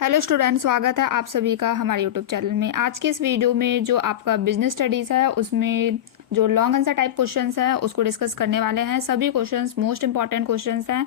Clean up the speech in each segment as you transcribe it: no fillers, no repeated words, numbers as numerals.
Hello student, स्वागत है आप सभी का हमारे यूट्यूब चैनल में। आज के इस वीडियो में जो आपका बिजनेस स्टडीज़ है उसमें जो लॉन्ग आंसर टाइप क्वेश्चंस है उसको डिस्कस करने वाले हैं। सभी क्वेश्चंस मोस्ट इंपॉर्टेंट क्वेश्चंस हैं।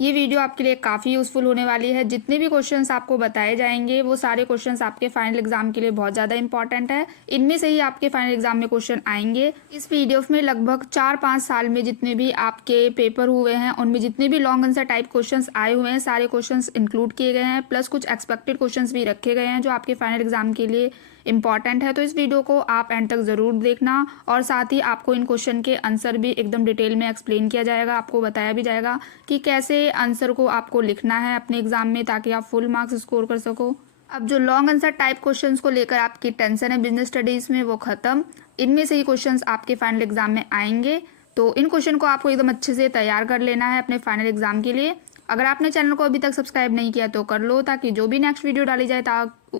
ये वीडियो आपके लिए काफ़ी यूज़फुल होने वाली है। जितने भी क्वेश्चंस आपको बताए जाएंगे वो सारे क्वेश्चंस आपके फाइनल एग्जाम के लिए बहुत ज़्यादा इंपॉर्टेंट है। इनमें से ही आपके फाइनल एग्जाम में क्वेश्चन आएंगे। इस पीडीएफ में लगभग 4-5 साल में जितने भी आपके पेपर हुए हैं उनमें जितने भी लॉन्ग आंसर टाइप क्वेश्चंस आए हुए हैं सारे क्वेश्चंस इंक्लूड किए गए हैं, प्लस कुछ एक्सपेक्टेड क्वेश्चंस भी रखे गए हैं जो आपके फाइनल एग्जाम के लिए इंपॉर्टेंट है। तो इस वीडियो को आप एंड तक ज़रूर देखना और साथ ही आपको इन क्वेश्चन के आंसर भी एकदम डिटेल में एक्सप्लेन किया जाएगा। आपको बताया भी जाएगा कि कैसे आंसर को आपको लिखना है अपने एग्जाम में ताकि आप फुल मार्क्स स्कोर कर सको। अब जो लॉन्ग आंसर टाइप क्वेश्चंस को लेकर आपकी टेंशन है बिजनेस स्टडीज़ में वो ख़त्म। इनमें से ही क्वेश्चंस आपके फाइनल एग्जाम में आएंगे, तो इन क्वेश्चन को आपको एकदम अच्छे से तैयार कर लेना है अपने फाइनल एग्जाम के लिए। अगर आपने चैनल को अभी तक सब्सक्राइब नहीं किया तो कर लो ताकि जो भी नेक्स्ट वीडियो डाली जाए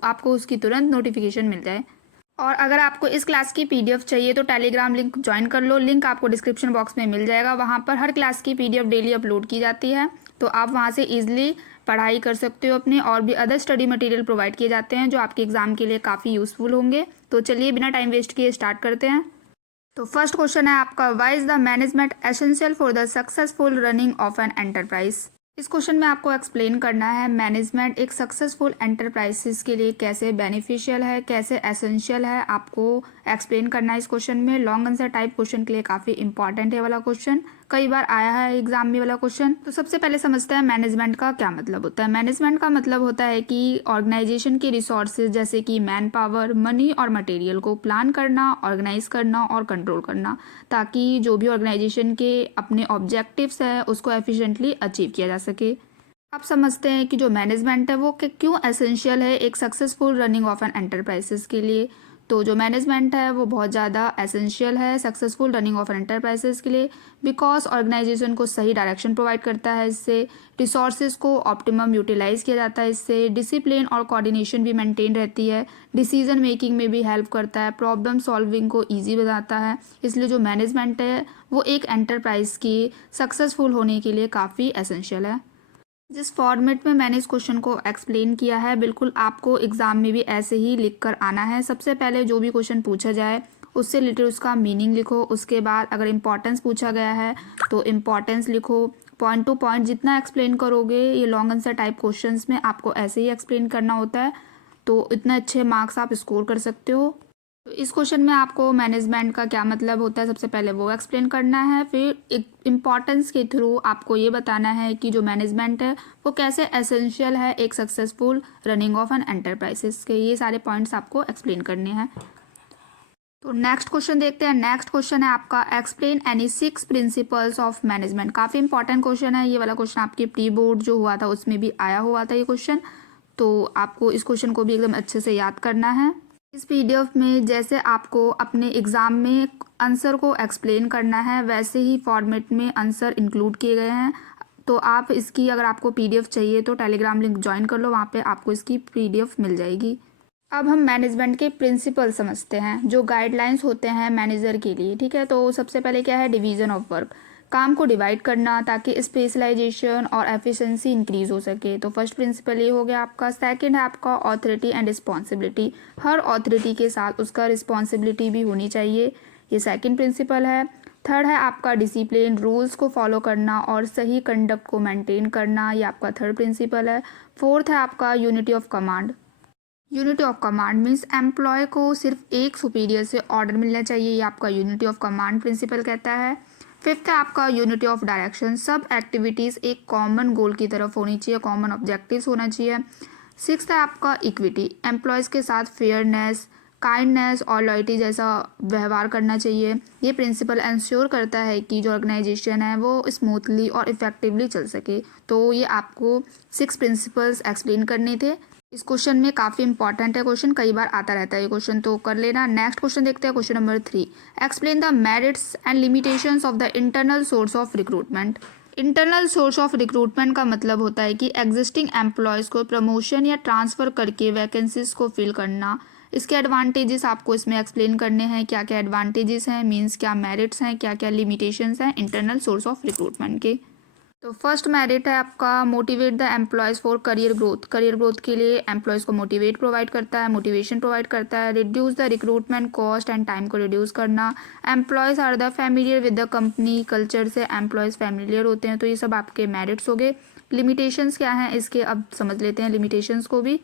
आपको उसकी तुरंत नोटिफिकेशन मिल जाए। और अगर आपको इस क्लास की पीडीएफ चाहिए तो टेलीग्राम लिंक ज्वाइन कर लो। लिंक आपको डिस्क्रिप्शन बॉक्स में मिल जाएगा। वहाँ पर हर क्लास की पीडीएफ डेली अपलोड की जाती है, तो आप वहाँ से ईजिली पढ़ाई कर सकते हो अपने। और भी अदर स्टडी मटेरियल प्रोवाइड किए जाते हैं जो आपके एग्जाम के लिए काफ़ी यूज़फुल होंगे। तो चलिए बिना टाइम वेस्ट किए स्टार्ट करते हैं। तो फर्स्ट क्वेश्चन है आपका, why is the management essential for the successful running of an enterprise. इस क्वेश्चन में आपको एक्सप्लेन करना है मैनेजमेंट एक सक्सेसफुल एंटरप्राइजेस के लिए कैसे बेनिफिशियल है, कैसे एसेंशियल है, आपको एक्सप्लेन करना है इस क्वेश्चन में। लॉन्ग आंसर टाइप क्वेश्चन के लिए काफ़ी इंपॉर्टेंट है वाला क्वेश्चन, कई बार आया है एग्जाम में वाला क्वेश्चन। तो सबसे पहले समझते हैं मैनेजमेंट का क्या मतलब होता है। मैनेजमेंट का मतलब होता है कि ऑर्गेनाइजेशन की रिसोर्सेज जैसे कि मैन पावर, मनी और मटेरियल को प्लान करना, ऑर्गेनाइज करना और कंट्रोल करना, ताकि जो भी ऑर्गेनाइजेशन के अपने ऑब्जेक्टिव्स हैं उसको एफिशिएंटली अचीव किया जा सके। आप समझते हैं कि जो मैनेजमेंट है वो क्यों एसेंशियल है एक successful running of an enterprises के लिए। तो जो मैनेजमेंट है वो बहुत ज़्यादा एसेंशियल है successful running of an enterprises के लिए, बिकॉज ऑर्गेनाइजेशन को सही डायरेक्शन प्रोवाइड करता है, इससे रिसोर्सेज को ऑप्टिमम यूटिलाइज किया जाता है, इससे डिसिप्लिन और कोऑर्डिनेशन भी मेंटेन रहती है, डिसीजन मेकिंग में भी हेल्प करता है, प्रॉब्लम सॉल्विंग को ईजी बनाता है। इसलिए जो मैनेजमेंट है वो एक एंटरप्राइज की सक्सेसफुल होने के लिए काफ़ी एसेंशियल है। जिस फॉर्मेट में मैंने इस क्वेश्चन को एक्सप्लेन किया है बिल्कुल आपको एग्जाम में भी ऐसे ही लिख कर आना है। सबसे पहले जो भी क्वेश्चन पूछा जाए उससे रिलेटेड उसका मीनिंग लिखो। उसके बाद अगर इम्पोर्टेंस पूछा गया है तो इम्पोर्टेंस लिखो। पॉइंट टू पॉइंट जितना एक्सप्लेन करोगे, ये लॉन्ग आंसर टाइप क्वेश्चंस में आपको ऐसे ही एक्सप्लेन करना होता है, तो इतने अच्छे मार्क्स आप स्कोर कर सकते हो। तो इस क्वेश्चन में आपको मैनेजमेंट का क्या मतलब होता है सबसे पहले वो एक्सप्लेन करना है, फिर एक इम्पॉर्टेंस के थ्रू आपको ये बताना है कि जो मैनेजमेंट है वो कैसे एसेंशियल है एक successful running of an enterprises के। ये सारे पॉइंट्स आपको एक्सप्लेन करने हैं। तो नेक्स्ट क्वेश्चन देखते हैं। नेक्स्ट क्वेश्चन है आपका, explain any 6 principles of management. काफ़ी इंपॉर्टेंट क्वेश्चन है ये वाला क्वेश्चन, आपके प्री बोर्ड जो हुआ था उसमें भी आया हुआ था ये क्वेश्चन, तो आपको इस क्वेश्चन को भी एकदम अच्छे से याद करना है। इस पीडीएफ में जैसे आपको अपने एग्ज़ाम में आंसर को एक्सप्लेन करना है वैसे ही फॉर्मेट में आंसर इंक्लूड किए गए हैं। तो आप इसकी अगर आपको पीडीएफ चाहिए तो टेलीग्राम लिंक ज्वाइन कर लो, वहाँ पे आपको इसकी पीडीएफ मिल जाएगी। अब हम मैनेजमेंट के प्रिंसिपल समझते हैं जो गाइडलाइंस होते हैं मैनेजर के लिए, ठीक है। तो सबसे पहले क्या है, डिवीज़न ऑफ वर्क, काम को डिवाइड करना ताकि स्पेशलाइजेशन और एफिशिएंसी इंक्रीज हो सके। तो फर्स्ट प्रिंसिपल ये हो गया आपका। सेकंड है आपका authority and responsibility, her authority के साथ उसका रिस्पॉन्सिबिलिटी भी होनी चाहिए, ये सेकंड प्रिंसिपल है। थर्ड है आपका डिसिप्लिन, रूल्स को फॉलो करना और सही कंडक्ट को मेंटेन करना, ये आपका थर्ड प्रिंसिपल है। फोर्थ है आपका unity of command. Unity of command means employ को सिर्फ एक सुपीरियर से ऑर्डर मिलना चाहिए, ये आपका यूनिटी ऑफ कमांड प्रिंसिपल कहता है। फिफ्थ है आपका यूनिटी ऑफ डायरेक्शन, सब एक्टिविटीज़ एक कॉमन गोल की तरफ होनी चाहिए, कॉमन ऑब्जेक्टिव्स होना चाहिए। सिक्स्थ है आपका इक्विटी, एम्प्लॉयज़ के साथ फेयरनेस, काइंडनेस और लॉयल्टी जैसा व्यवहार करना चाहिए। ये प्रिंसिपल इंश्योर करता है कि जो ऑर्गेनाइजेशन है वो स्मूथली और इफेक्टिवली चल सके। तो ये आपको 6 प्रिंसिपल्स एक्सप्लेन करने थे। इस क्वेश्चन में काफ़ी इंपॉर्टेंट है क्वेश्चन, कई बार आता रहता है ये क्वेश्चन, तो कर लेना। नेक्स्ट क्वेश्चन देखते हैं, question number 3, explain the merits and limitations of the internal source of recruitment. Internal source of recruitment का मतलब होता है कि एग्जिस्टिंग एम्प्लॉयज़ को प्रमोशन या ट्रांसफ़र करके वैकेंसीज को फिल करना। इसके एडवांटेजेस आपको इसमें एक्सप्लेन करने हैं, क्या क्या एडवांटेजेस हैं, मीन्स क्या मेरिट्स हैं, क्या क्या लिमिटेशंस हैं इंटरनल सोर्स ऑफ रिक्रूटमेंट के। तो फर्स्ट मेरिट है आपका motivate the employees for career growth. Career growth के लिए एम्प्लॉयज़ को मोटिवेट प्रोवाइड करता है, मोटिवेशन प्रोवाइड करता है। Reduce the recruitment cost and time को रिड्यूस करना। Employees are the familiar with the company culture से एम्प्लॉयज़ फैमिलियर होते हैं। तो ये सब आपके मेरिट्स हो गए। लिमिटेशंस क्या हैं इसके, अब समझ लेते हैं लिमिटेशंस को भी।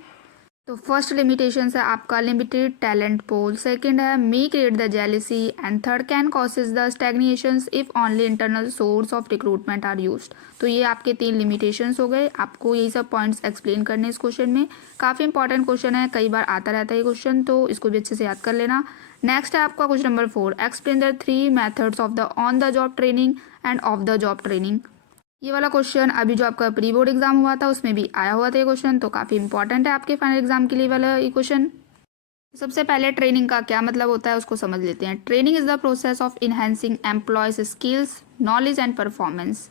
तो फर्स्ट लिमिटेशन है आपका लिमिटेड टैलेंट पोल। सेकंड है may create the jealousy and third can causes the stagnations if only internal source of recruitment are used. तो ये आपके 3 लिमिटेशंस हो गए। आपको यही सब पॉइंट्स एक्सप्लेन करने इस क्वेश्चन में। काफ़ी इंपॉर्टेंट क्वेश्चन है, कई बार आता रहता है ये क्वेश्चन, तो इसको भी अच्छे से याद कर लेना। नेक्स्ट है आपका question number 4, explain the 3 methods of the on the job training end of the job training. ये वाला क्वेश्चन अभी जो आपका प्री बोर्ड एग्जाम हुआ था उसमें भी आया हुआ था ये क्वेश्चन, तो काफ़ी इंपॉर्टेंट है आपके फाइनल एग्जाम के लिए वाला ये क्वेश्चन। सबसे पहले ट्रेनिंग का क्या मतलब होता है उसको समझ लेते हैं। Training is the process of enhancing employees skills, knowledge and performance.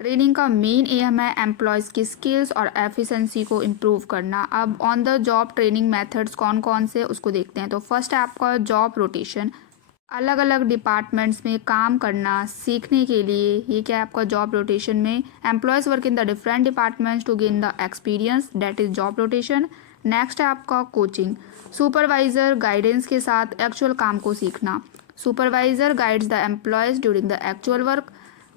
Training का मेन एम है एम्प्लॉयज की स्किल्स और एफिशिएंसी को इम्प्रूव करना। अब on the job training methods कौन कौन से उसको देखते हैं। तो फर्स्ट है आपका जॉब रोटेशन, अलग अलग डिपार्टमेंट्स में काम करना सीखने के लिए। ये क्या है आपका जॉब रोटेशन में employees work in the different departments to gain the experience, that is job rotation. Next है आपका कोचिंग, सुपरवाइजर गाइडेंस के साथ एक्चुअल काम को सीखना। Supervisor guides the employees during the actual work.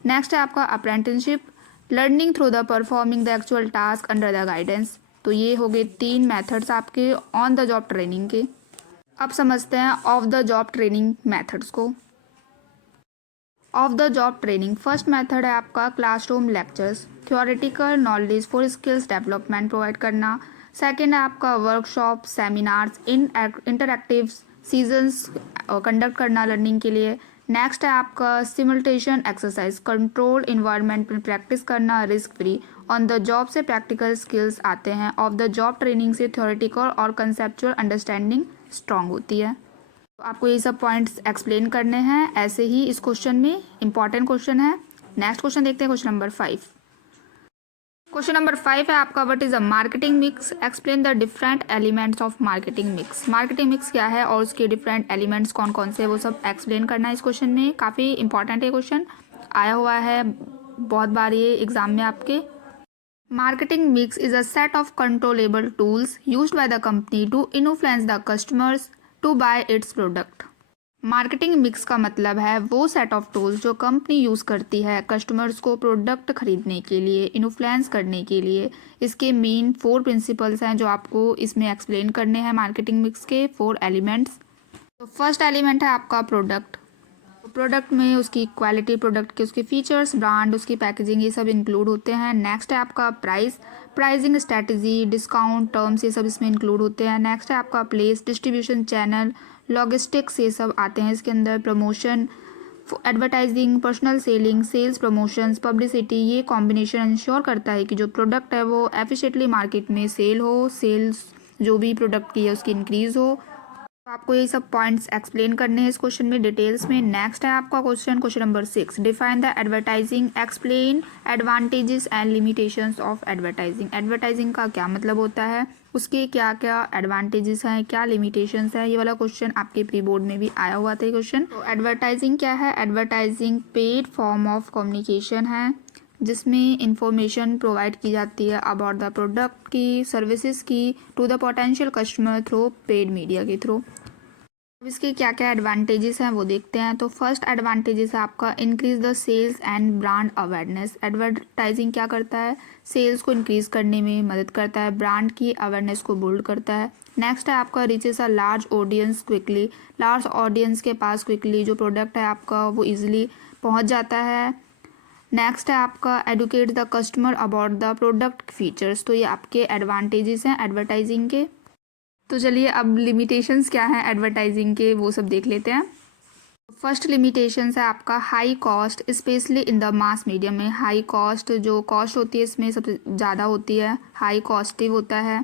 Next है आपका apprenticeship, learning through the performing the actual task under the guidance. तो ये हो गए 3 मेथड्स आपके ऑन द जॉब ट्रेनिंग के। अब समझते हैं off the job training methods को। Off the job training first method है आपका classroom lectures, theoretical knowledge for skills development provide करना। सेकंड है आपका workshop, seminars, interactive sessions conduct करना लर्निंग के लिए। नेक्स्ट है आपका सिमुलेशन एक्सरसाइज, कंट्रोल इन्वायरमेंट में प्रैक्टिस करना risk free. On the job से प्रैक्टिकल स्किल्स आते हैं। ऑफ द जॉब ट्रेनिंग से थ्योरेटिकल और कंसेप्चुअल अंडरस्टैंडिंग स्ट्रांग होती है। तो आपको ये सब पॉइंट्स एक्सप्लेन करने हैं ऐसे ही इस क्वेश्चन में, इंपॉर्टेंट क्वेश्चन है। नेक्स्ट क्वेश्चन देखते हैं, क्वेश्चन नंबर 5। क्वेश्चन नंबर 5 है आपका what is a marketing mix, explain the different elements of marketing mix. Marketing mix क्या है और उसके डिफरेंट एलिमेंट्स कौन कौन से, वो सब एक्सप्लेन करना है इस क्वेश्चन में। काफ़ी इंपॉर्टेंट है क्वेश्चन, आया हुआ है बहुत बार ये एग्जाम में आपके। Marketing mix is a set of controllable tools used by the company to influence the customers to buy its product. Marketing mix का मतलब है वो सेट ऑफ टूल्स जो कंपनी यूज़ करती है कस्टमर्स को प्रोडक्ट खरीदने के लिए, इन्फ्लुएंस करने के लिए। इसके मेन 4 प्रिंसिपल्स हैं जो आपको इसमें एक्सप्लेन करने हैं मार्केटिंग मिक्स के 4 एलिमेंट्स। तो फर्स्ट एलिमेंट है आपका प्रोडक्ट। प्रोडक्ट में उसकी क्वालिटी, प्रोडक्ट के उसके फीचर्स, ब्रांड, उसकी पैकेजिंग, ये सब इंक्लूड होते हैं। नेक्स्ट है आपका price, pricing strategy, discount, terms, ये सब इसमें इंक्लूड होते हैं। नेक्स्ट है आपका प्लेस, डिस्ट्रीब्यूशन चैनल, लॉजिस्टिक्स, ये सब आते हैं इसके अंदर। Promotion, advertising, personal selling, sales promotions, publicity, ये कॉम्बिनेशन इंश्योर करता है कि जो प्रोडक्ट है वो एफिशिएंटली मार्केट में सेल हो, सेल्स जो भी प्रोडक्ट की है उसकी इंक्रीज़ हो। तो आपको ये सब पॉइंट्स एक्सप्लेन करने हैं इस क्वेश्चन में डिटेल्स में। नेक्स्ट है आपका question number 6, define the advertising, explain advantages and limitations of advertising. Advertising का क्या मतलब होता है, उसके क्या क्या एडवांटेजेस हैं, क्या लिमिटेशंस हैं, ये वाला क्वेश्चन आपके प्री बोर्ड में भी आया हुआ था ये क्वेश्चन। तो एडवर्टाइजिंग क्या है, advertising paid form of communication है जिसमें इंफॉर्मेशन प्रोवाइड की जाती है अबाउट द प्रोडक्ट की, सर्विसेज की to the potential customer through paid media के थ्रू। अब इसके क्या क्या एडवांटेजेस हैं वो देखते हैं। तो फर्स्ट एडवांटेजेस है आपका increase the sales and brand awareness. Advertising क्या करता है, सेल्स को इंक्रीज करने में मदद करता है, ब्रांड की अवेयरनेस को बिल्ड करता है। नेक्स्ट है आपका reaches a large audience quickly, large audience के पास क्विकली जो प्रोडक्ट है आपका वो ईजिली पहुँच जाता है। नेक्स्ट है आपका educate the customer about the product features. तो ये आपके एडवांटेजेस हैं एडवर्टाइजिंग के। तो चलिए अब लिमिटेशंस क्या हैं एडवर्टाइजिंग के वो सब देख लेते हैं। फर्स्ट लिमिटेशंस है आपका high cost, specially in the mass media में। हाई कॉस्ट, जो कॉस्ट होती है इसमें सबसे ज़्यादा होती है, हाई कॉस्टिव होता है।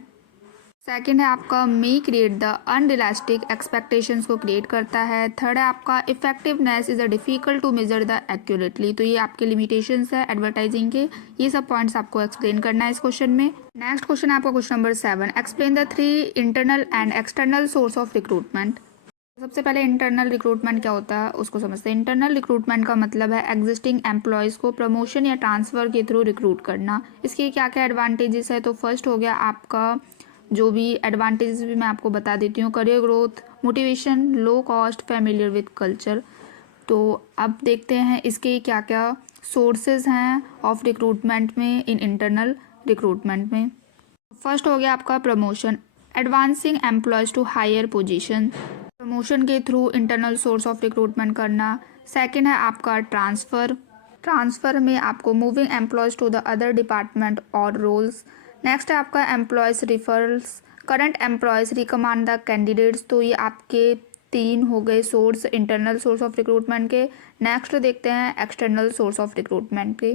सेकंड है आपका may create the unrealistic expectations को क्रिएट करता है। थर्ड है आपका effectiveness is a difficult to measure the accurately. तो ये आपके लिमिटेशंस है एडवर्टाइजिंग के, ये सब पॉइंट्स आपको एक्सप्लेन करना है इस क्वेश्चन में। नेक्स्ट क्वेश्चन है आपका question number 7, explain the 3 internal and external source of recruitment. सबसे पहले इंटरनल रिक्रूटमेंट क्या होता है उसको समझते हैं। इंटरनल रिक्रूटमेंट का मतलब है एग्जिस्टिंग एम्प्लॉयज़ को प्रमोशन या ट्रांसफ़र के थ्रू रिक्रूट करना। इसके क्या क्या एडवांटेजेस है, तो फर्स्ट हो गया आपका जो भी एडवांटेजेस भी मैं आपको बता देती हूँ। Career growth, motivation, low cost, familiar with culture. तो अब देखते हैं इसके क्या क्या सोर्सेज हैं ऑफ रिक्रूटमेंट में इन इंटरनल रिक्रूटमेंट में। फर्स्ट हो गया आपका promotion, advancing employees to higher position, promotion के through internal source of recruitment करना। सेकंड है आपका ट्रांसफ़र, ट्रांसफ़र में आपको moving employees to the other department और रोल्स। नेक्स्ट है आपका employees referrals, current employees recommend the candidates. तो ये आपके 3 हो गए source internal source of recruitment के। नेक्स्ट देखते हैं एक्सटर्नल सोर्स ऑफ रिक्रूटमेंट के।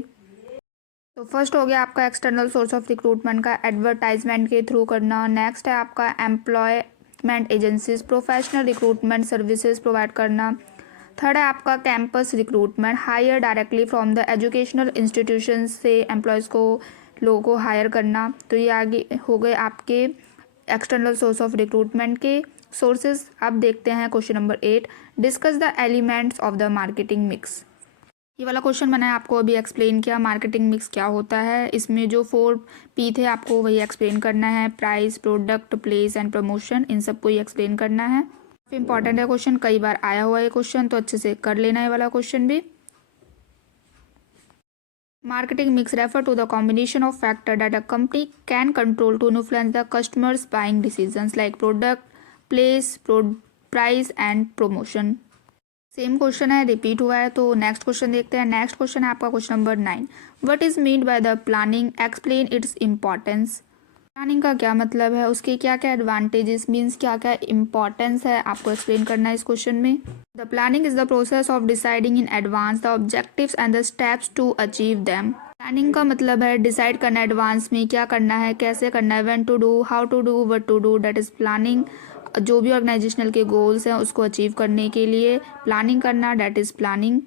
तो फर्स्ट हो गया आपका एक्सटर्नल सोर्स ऑफ रिक्रूटमेंट का एडवर्टाइजमेंट के थ्रू करना। नेक्स्ट है आपका employment agencies, professional recruitment services provide करना। थर्ड है आपका campus recruitment, hire directly from the educational institution से एम्प्लॉयज़ को लोगों को हायर करना। तो ये आगे हो गए आपके एक्सटर्नल सोर्स ऑफ रिक्रूटमेंट के सोर्सेज। अब देखते हैं question number 8, discuss the elements of the marketing mix. ये वाला क्वेश्चन मैंने आपको अभी एक्सप्लेन किया मार्केटिंग मिक्स क्या होता है। इसमें जो 4P थे आपको वही एक्सप्लेन करना है, price, product, place and promotion, इन सबको ही एक्सप्लेन करना है। काफ़ी इंपॉर्टेंट है क्वेश्चन, कई बार आया हुआ है क्वेश्चन, तो अच्छे से कर लेना है वाला क्वेश्चन भी। Marketing mix refer to the combination of factors that a company can control to influence the customer's buying decisions like product, place, price and promotion। Same question है, रिपीट हुआ है। तो नेक्स्ट क्वेश्चन देखते हैं। Next question है आपका question number 9, what is mean by the planning, explain it's importance. Planning का क्या मतलब है, उसके क्या क्या एडवांटेजेस मीन्स क्या क्या इंपॉर्टेंस है, आपको एक्सप्लेन करना है इस क्वेश्चन में। The planning is the process of deciding in advance the objectives and the steps to achieve them. Planning का मतलब है डिसाइड करना एडवांस में क्या करना है, कैसे करना है, when to do, how to do, what to do, that is planning. जो भी ऑर्गेनाइजेशनल के गोल्स हैं उसको अचीव करने के लिए प्लानिंग करना, दैट इज प्लानिंग।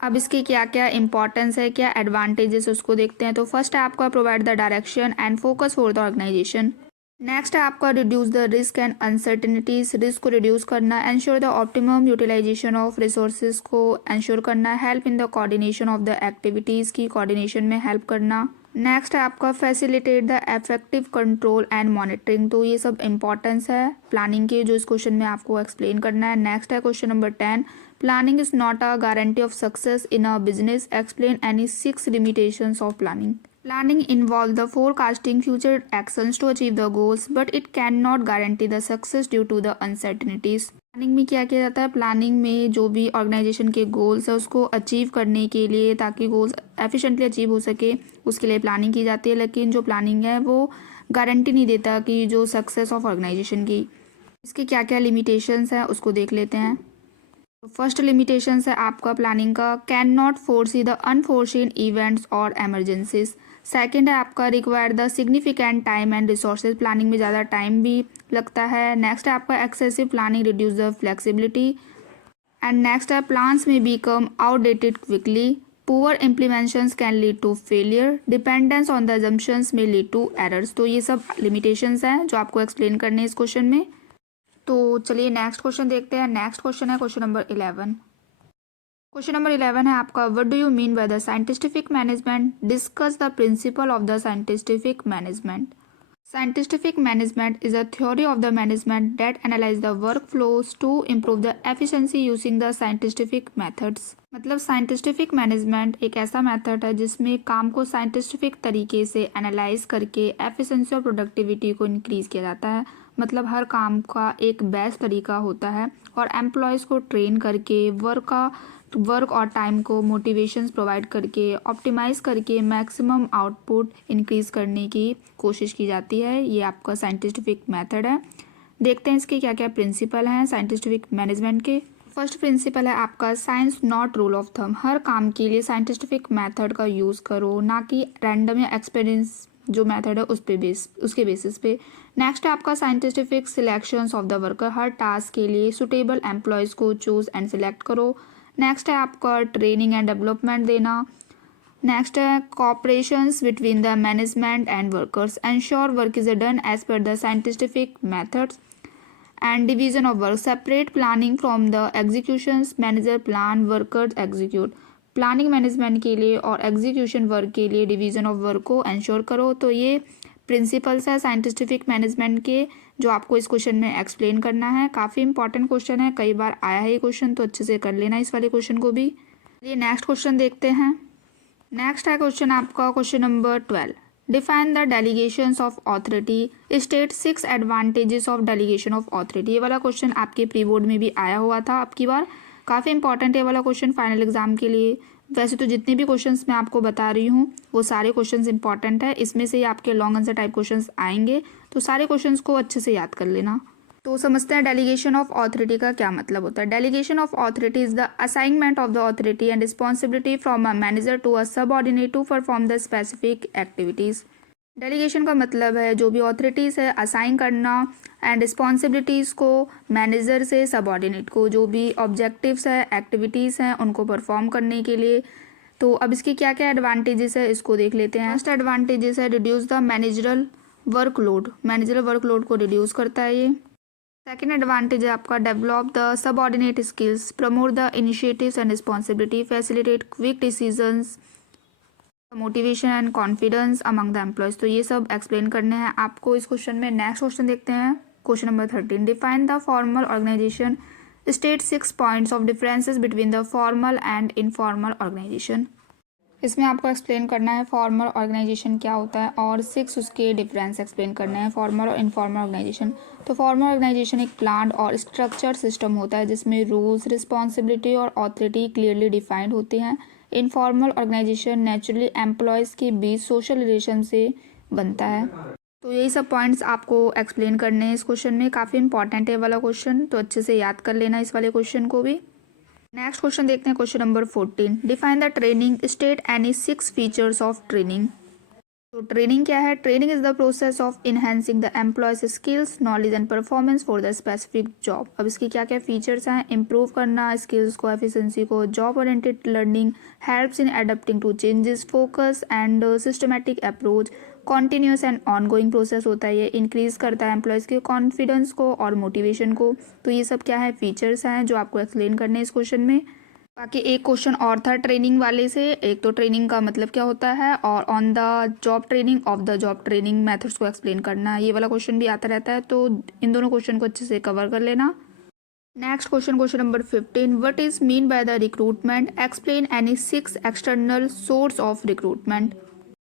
अब इसकी क्या क्या इंपॉर्टेंस है, क्या एडवांटेजेस उसको देखते हैं। तो फर्स्ट है आपका provide the direction and focus for the organisation. Next है आपका reduce the risk and uncertainties, risk को रिड्यूस करना। Ensure the optimum utilisation of resources को एंश्योर करना। Help in the coordination of the activities की coordination में help करना। Next है आपका facilitate the effective control and monitoring. तो ये सब इंपॉर्टेंस है प्लानिंग के जो इस क्वेश्चन में आपको एक्सप्लेन करना है। नेक्स्ट है question number 10, planning is not a guarantee of success in a business, explain any 6 limitations of planning. Planning involves the forecasting future actions to achieve the goals, but it cannot guarantee the success due to the uncertainties। Planning में क्या किया जाता है, planning में जो भी organisation के goals है उसको अचीव करने के लिए, ताकि गोल्स एफिशिएंटली अचीव हो सके, उसके लिए प्लानिंग की जाती है। लेकिन जो प्लानिंग है वो गारंटी नहीं देता कि जो सक्सेस ऑफ ऑर्गेनाइजेशन की। इसके क्या क्या लिमिटेशंस हैं उसको देख लेते हैं। तो फर्स्ट लिमिटेशंस है आपका प्लानिंग का, can not foresee the unforeseen events और एमरजेंसीज। सेकंड है आपका require the significant time and resources, planning में ज़्यादा टाइम भी लगता है। नेक्स्ट है आपका excessive planning reduce the flexibility. And next है प्लान्स में become outdated quickly, poor implementations can lead to failure, dependence on the assumptions में लीड टू एरर्स। तो ये सब लिमिटेशंस हैं जो आपको एक्सप्लेन करने हैं इस क्वेश्चन में। तो चलिए नेक्स्ट क्वेश्चन देखते हैं। नेक्स्ट क्वेश्चन है क्वेश्चन नंबर 11। क्वेश्चन नंबर 11 है आपका, what do you mean by the scientific management, discuss the principle of the scientific management. Scientific management is a theory of the management that analyse the work flows to improve the efficiency using the scientific methods. मतलब scientific management एक ऐसा method है जिसमें काम को scientific तरीके से analyse करके एफिशिएंसी और प्रोडक्टिविटी को इंक्रीज किया जाता है। मतलब हर काम का एक बेस्ट तरीका होता है और एम्प्लॉयज़ को ट्रेन करके वर्क और टाइम को मोटिवेशंस प्रोवाइड करके ऑप्टिमाइज़ करके मैक्सिमम आउटपुट इंक्रीज़ करने की कोशिश की जाती है। ये आपका साइंटिफिक मेथड है। देखते हैं इसके क्या क्या प्रिंसिपल हैं साइंटिफिक मैनेजमेंट के। फर्स्ट प्रिंसिपल है आपका science not rule of thumb, हर काम के लिए साइंटिफिक मेथड का यूज़ करो, ना कि रैंडम या एक्सपीरियंस जो मेथड है उसके बेसिस पे। नेक्स्ट है आपका scientific selections of the worker, हर टास्क के लिए सुटेबल एम्प्लॉयज़ को चूज़ एंड सिलेक्ट करो। नेक्स्ट है आपका ट्रेनिंग एंड डेवलपमेंट देना। नेक्स्ट है cooperations between the management and workers, ensure work is done as per the scientific methods. And division of work, separate planning from the executions, manager plan, workers execute. Planning management के लिए और execution work के लिए division of work को ensure करो। तो ये principles है साइंटिफिक मैनेजमेंट के, जो आपको इस क्वेश्चन में एक्सप्लेन करना है। काफ़ी इंपॉर्टेंट क्वेश्चन है, कई बार आया है ये क्वेश्चन, तो अच्छे से कर लेना इस वाले क्वेश्चन को भी। ये नेक्स्ट क्वेश्चन देखते हैं। नेक्स्ट है क्वेश्चन आपका question number 12। Define the delegations of authority, state 6 advantages of delegation of authority. ये वाला क्वेश्चन आपके प्री बोर्ड में भी आया हुआ था अब की बार। काफ़ी इंपॉर्टेंट है वाला क्वेश्चन फाइनल एग्जाम के लिए। वैसे तो जितने भी क्वेश्चंस मैं आपको बता रही हूँ वो सारे क्वेश्चंस इंपॉर्टेंट है, इसमें से ही आपके लॉन्ग आंसर टाइप क्वेश्चंस आएंगे, तो सारे क्वेश्चंस को अच्छे से याद कर लेना। तो समझते हैं डेलीगेशन ऑफ ऑथोरिटी का क्या मतलब होता है। Delegation of authority is the assignment of the authority and responsibility from a manager to a subordinate to perform the specific activities. Delegation का मतलब है जो भी ऑथोरिटीज़ है असाइन करना एंड रिस्पॉन्सिबिलिटीज़ को मैनेजर से सबऑर्डिनेट को, जो भी ऑब्जेक्टिव्स है एक्टिविटीज़ हैं उनको परफॉर्म करने के लिए। तो अब इसके क्या क्या एडवांटेजेस है इसको देख लेते हैं। फर्स्ट एडवांटेजेस है reduce the managerial workload, managerial workload को रिड्यूस करता है ये। सेकेंड एडवांटेज है आपका develop the subordinate skills, promote the initiatives and responsibility, facilitate quick decisions, motivation and confidence among the employees. तो ये सब एक्सप्लेन करने हैं आपको इस क्वेश्चन में। नेक्स्ट क्वेश्चन देखते हैं question number 13। Define the formal organisation, state 6 points of differences between the formal and informal organisation. इसमें आपको एक्सप्लेन करना है फॉर्मल ऑर्गेनाइजेशन क्या होता है और 6 उसके डिफरेंस एक्सप्लेन करने हैं फॉर्मल और इनफॉर्मल ऑर्गेनाइजेशन। तो फॉर्मल ऑर्गेनाइजेशन एक प्लान और स्ट्रक्चर सिस्टम होता है जिसमें रूल्स, रिस्पॉन्सिबिलिटी और ऑथोरिटी क्लियरली डिफाइंड होते हैं। इनफॉर्मल ऑर्गेनाइजेशन नेचुरली एम्प्लॉयज़ के बीच सोशल रिलेशन से बनता है। तो यही सब पॉइंट्स आपको एक्सप्लेन करने हैं इस क्वेश्चन में। काफ़ी इंपॉर्टेंट है वाला क्वेश्चन, तो अच्छे से याद कर लेना इस वाले क्वेश्चन को भी। नेक्स्ट क्वेश्चन देखते हैं question number 14। Define the training, state any 6 features of training. तो ट्रेनिंग क्या है। Training is the process of enhancing the employees skills, knowledge and performance for the specific job. अब इसकी क्या क्या फीचर्स हैं। इंप्रूव करना स्किल्स को, एफिशिएंसी को, job oriented learning, helps in adapting to changes, focus and systematic approach, continuous and ongoing process होता है। ये इंक्रीज करता है एम्प्लॉयज़ के कॉन्फिडेंस को और मोटिवेशन को। तो ये सब क्या है फीचर्स हैं जो आपको एक्सप्लेन करने हैं इस क्वेश्चन में। बाकी एक क्वेश्चन और था ट्रेनिंग वाले से, एक तो ट्रेनिंग का मतलब क्या होता है और on the job training, of the job training methods को एक्सप्लेन करना है। ये वाला क्वेश्चन भी आता रहता है, तो इन दोनों क्वेश्चन को अच्छे से कवर कर लेना। Next question question number 15। What is mean by the recruitment, explain any 6 external source of recruitment.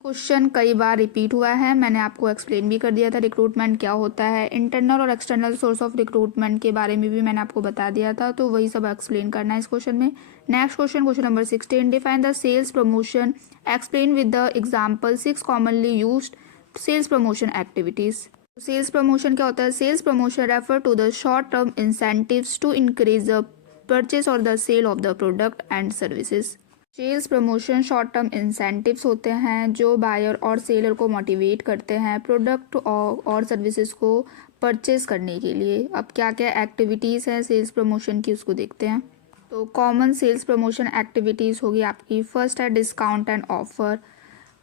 Question कई बार रिपीट हुआ है, मैंने आपको एक्सप्लेन भी कर दिया था रिक्रूटमेंट क्या होता है। इंटरनल और एक्सटर्नल सोर्स ऑफ रिक्रूटमेंट के बारे में भी मैंने आपको बता दिया था, तो वही सब एक्सप्लेन करना है इस क्वेश्चन में। Next question question number 16। Define the sales promotion, explain with the example 6 commonly used sales promotion activities. Sales promotion क्या होता है। Sales promotion refer to the short term incentives to increase the purchase और the sale of the product and services. Sales promotion short term incentives होते हैं जो buyer और seller को motivate करते हैं प्रोडक्ट और सर्विसेज को परचेज करने के लिए। अब क्या क्या एक्टिविटीज़ हैं सेल्स प्रमोशन की उसको देखते हैं। तो कॉमन सेल्स प्रमोशन एक्टिविटीज़ होगी आपकी। फर्स्ट है डिस्काउंट एंड ऑफर,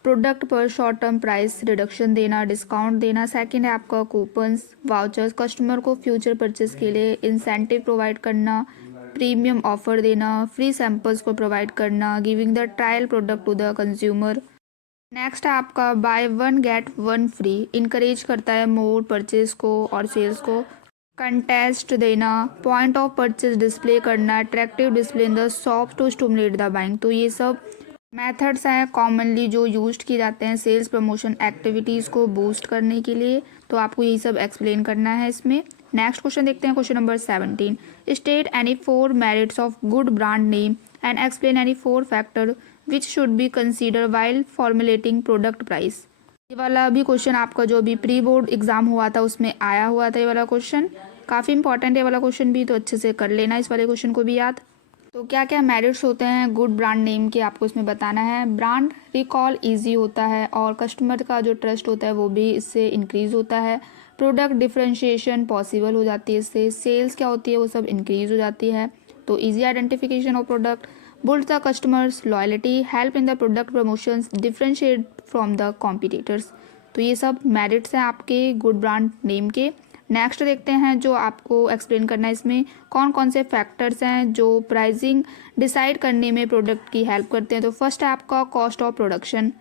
प्रोडक्ट पर शॉर्ट टर्म प्राइस रिडक्शन देना, डिस्काउंट देना। सेकंड है आपका कूपन्स, वाउचर्स, कस्टमर को फ्यूचर परचेज के लिए इंसेंटिव प्रोवाइड करना, प्रीमियम ऑफर देना, फ्री सैंपल्स को प्रोवाइड करना, giving the trial product to the consumer. Next है आपका बाय 1 गेट 1 फ्री, इनकरेज करता है मोर परचेज को और सेल्स को। कंटेस्ट देना, पॉइंट ऑफ परचेज डिस्प्ले करना, attractive display in the shop to stimulate the buying. तो ये सब मेथड्स हैं कॉमनली जो यूज्ड किए जाते हैं सेल्स प्रमोशन एक्टिविटीज़ को बूस्ट करने के लिए, तो आपको यही सब एक्सप्लेन करना है इसमें। नेक्स्ट क्वेश्चन देखते हैं question number 17। State any 4 merits of good brand name and explain any 4 factor which should be consider while formulating product price. ये वाला भी क्वेश्चन आपका जो भी प्री बोर्ड एग्जाम हुआ था उसमें आया हुआ था। ये वाला क्वेश्चन काफ़ी इंपॉर्टेंट है वाला क्वेश्चन भी, तो अच्छे से कर लेना इस वाले क्वेश्चन को भी याद। तो क्या क्या मेरिट्स होते हैं गुड ब्रांड नेम के आपको इसमें बताना है। ब्रांड रिकॉल इजी होता है और कस्टमर का जो ट्रस्ट होता है वो भी इससे इंक्रीज़ होता है। प्रोडक्ट डिफरेंशिएशन पॉसिबल हो जाती है इससे। सेल्स क्या होती है वो सब इंक्रीज़ हो जाती है। तो easy identification of product, built the customers loyalty, help in the product promotions, differentiate from the competitors. तो ये सब मेरिट्स हैं आपके गुड ब्रांड नेम के। नेक्स्ट देखते हैं जो आपको एक्सप्लेन करना है इसमें कौन कौन से फैक्टर्स हैं जो प्राइसिंग डिसाइड करने में प्रोडक्ट की हेल्प करते हैं। तो फर्स्ट है आपका cost of production,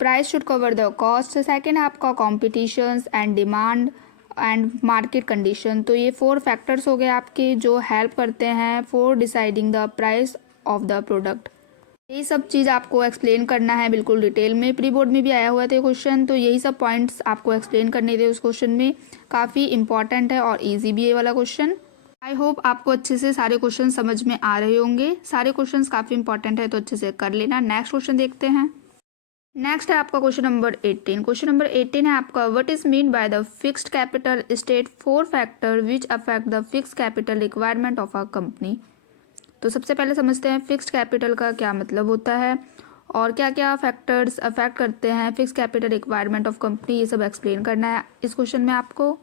price should cover the cost. Second है आपका competitions and demand and market condition. तो ये 4 फैक्टर्स हो गए आपके जो हेल्प करते हैं for deciding the price of the product. यही सब चीज़ आपको एक्सप्लेन करना है बिल्कुल डिटेल में। प्री बोर्ड में भी आया हुआ था क्वेश्चन, तो यही सब पॉइंट्स आपको एक्सप्लेन करने थे उस क्वेश्चन में। काफ़ी इंपॉर्टेंट है और ईजी भी है वाला क्वेश्चन। आई होप आपको अच्छे से सारे क्वेश्चन समझ में आ रहे होंगे। सारे क्वेश्चंस काफ़ी इंपॉर्टेंट है तो अच्छे से कर लेना। नेक्स्ट क्वेश्चन देखते हैं। नेक्स्ट है आपका क्वेश्चन नंबर 18। क्वेश्चन नंबर 18 है आपका what is mean by the fixed capital, state 4 factor which affect the fixed capital requirement of a company. तो सबसे पहले समझते हैं फिक्स्ड कैपिटल का क्या मतलब होता है और क्या क्या फैक्टर्स अफेक्ट करते हैं fixed capital requirement of company. ये सब एक्सप्लेन करना है इस क्वेश्चन में आपको।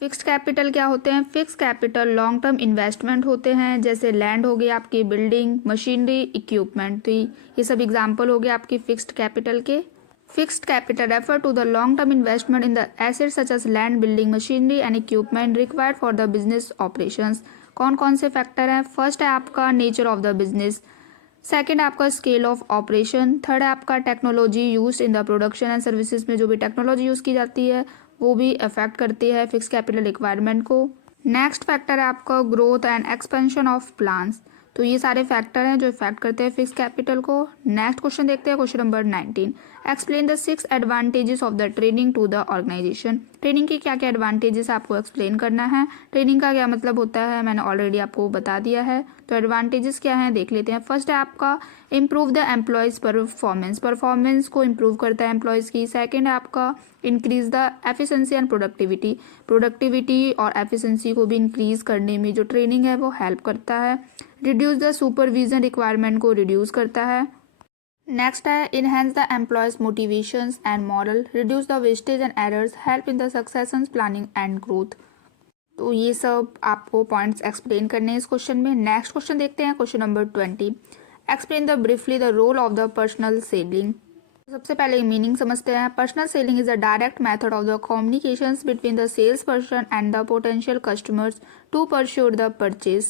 फिक्स्ड कैपिटल क्या होते हैं? Fixed capital long term investment होते हैं, जैसे लैंड हो गई आपकी, बिल्डिंग, मशीनरी, इक्विपमेंट। तो ये सब एग्जांपल हो गए आपकी फिक्स्ड कैपिटल के। Fixed capital refer to the long term investment in the assets such as land, building, machinery and equipment required for the business operations. कौन कौन से फैक्टर हैं? फर्स्ट है आपका nature of the business, second आपका scale of operation, third है आपका technology use in the production and services में जो भी टेक्नोलॉजी यूज़ की जाती है वो भी अफेक्ट करती है फिक्स कैपिटल रिक्वायरमेंट को। नेक्स्ट फैक्टर है आपका growth and expansion of plans. तो ये सारे फैक्टर हैं जो इफेक्ट करते हैं फिक्स कैपिटल को। नेक्स्ट क्वेश्चन देखते हैं, question number 19। Explain the 6 advantages of the training to the organisation. Training के क्या क्या एडवांटेजेस आपको एक्सप्लेन करना है। ट्रेनिंग का क्या मतलब होता है मैंने ऑलरेडी आपको बता दिया है। तो एडवांटेजेस क्या हैं देख लेते हैं। फर्स्ट है आपका improve the employees performance, performance को इम्प्रूव करता है एम्प्लॉयज़ की। सेकेंड है आपका increase the efficiency and productivity, productivity और एफिशिएंसी को भी इंक्रीज करने में जो ट्रेनिंग है वो हेल्प करता है। रिड्यूस द सुपरविजन रिक्वायरमेंट को रिड्यूस करता है। नेक्स्ट है enhance the employees motivations and moral, reduce the wastage and errors, help in the succession planning and growth. तो ये सब आपको पॉइंट्स एक्सप्लेन करने हैं इस क्वेश्चन में। नेक्स्ट क्वेश्चन देखते हैं, question number 20। Explain the briefly the role of the personal selling. सबसे पहले मीनिंग समझते हैं। Personal selling is a direct method of the communications between the sales person and the potential customers to persuade the purchase.